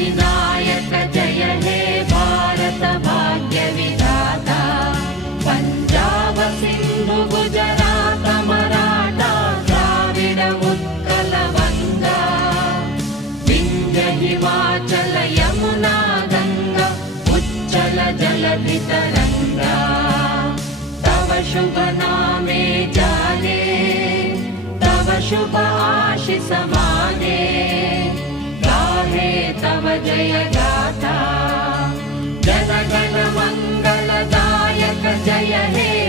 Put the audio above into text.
अधिनायक जय हे भारत भाग्य विधाता पंजाब सिंधु गुजरात मराठा द्राविड उत्कल बंगा विंध्य हिमाचल यमुना गंगा उच्चल जलधि तरंगा तव शुभ नामे जाने तव शुभ आशीष माने गाहे तव जय गाथा जन गण मंगलदायक जय हे